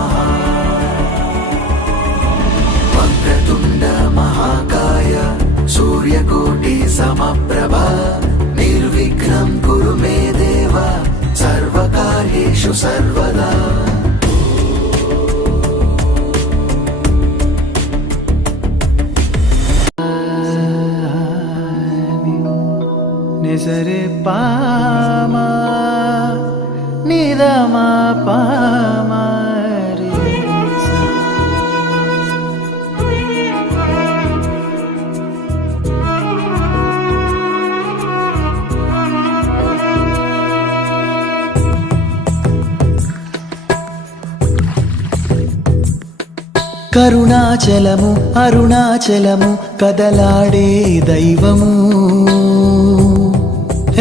नमः। वक्रतुण्ड महाकाय सूर्यकोटि समप्रभा निर्विघ्नं कुरु मे देव सर्वकार्येषु सर्वदा। నిజరే పామా నిదమా పామా కరుణాచలము అరుణాచలము కదలాడే దైవము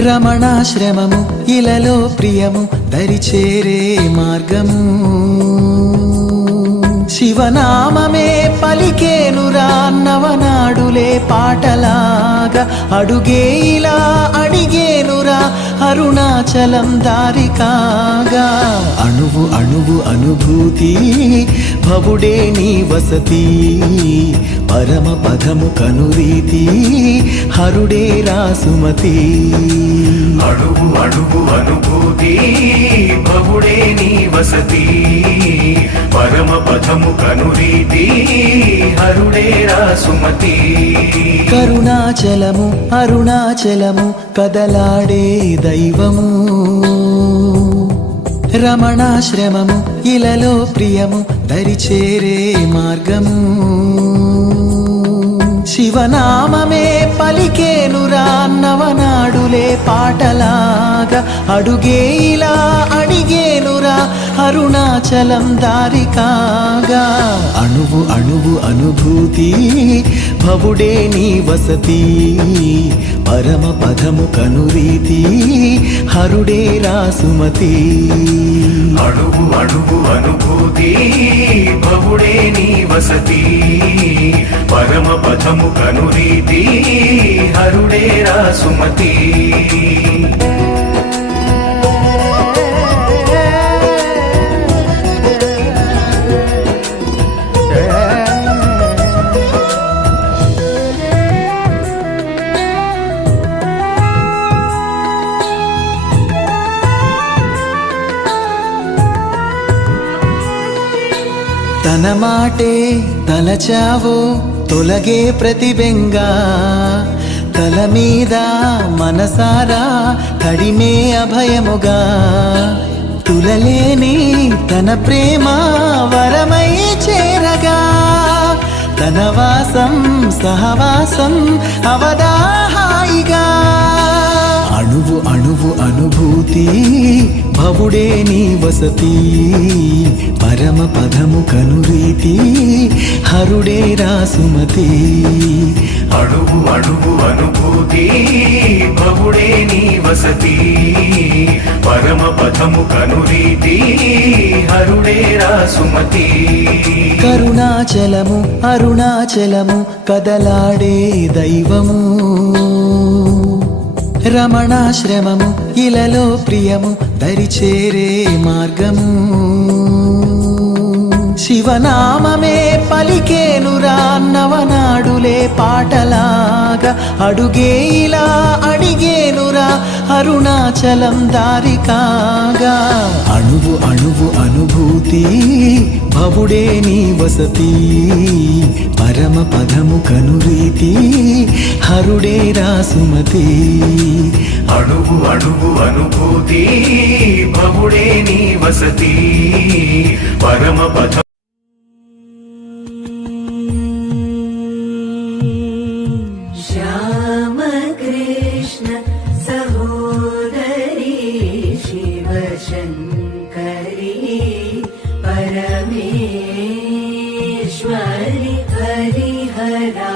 రమణాశ్రమము ఇలలో ప్రియము దరిచేరే మార్గము శివనామమే పలికేనురా నవనాడులే పాటలాగా అడుగే ఇలా అడిగేనురా అరుణాచలం దారి కాగా అణువు అణువు అనుభూతి భవుడే నీ వసతి పరమ పదము కనురీతి హరుడే రాసుమతి అణువు అణువు అనుభూతి భవుడే నీ వసతి పరమ పదము కనురీతి హరుడే రాసుమతి కరుణాచలము అరుణాచలము కదలాడే దైవము రమణాశ్రమము ఇలలో ప్రియము దరిచేరే మార్గము శివనామమే పలికేనురా నవనాడులే పాటలాగా అడుగే ఇలా అడిగేనురా అరుణాచలం దారి కాగా అణువు అణువు అనుభూతి భవుడే నీ వసతి పరమ పదము కనురీతి హరుడే రాసుమతి అణువు అణువు అనుభూతి భవుడే నీ వసతి పరమ పదము కనురీతి హరుడే రాసుమతి తన మాటే తలచావో తొలగే ప్రతిబెంగా తల మీద మనసారా కడిమే అభయముగా తులలేని తన ప్రేమ వరమై చేరగా తన వాసం సహవాసం అవదాహాయిగా అణువు అణువు అనుభూతి భవుడే నీ వసతి పరమ పదము కనురీతి హరుడే రాసుమతి అణువు అణువు అనుభూతి భవుడే నీ వసతి పరమ పదము కనురీతి హరుడే రాసుమతి కరుణాచలము అరుణాచలము కదలాడే దైవము రమణాశ్రమము ఇలలో ప్రియము దరిచేరే మార్గము శివనామమే పలికేనురా నవనాడులే పాటలాగా అడుగే ఇలా అడిగేనురా అరుణాచలం దారి కాగా అణువు అణువు అనుభూతి భవుడే నీ వసతి పరమ పదము కనురీతి హరుడే రాసుమతి అణువు అణువు అనుభూతి భవుడే నీ వసతి పరమ పదము परमेश्वरि हरिहरा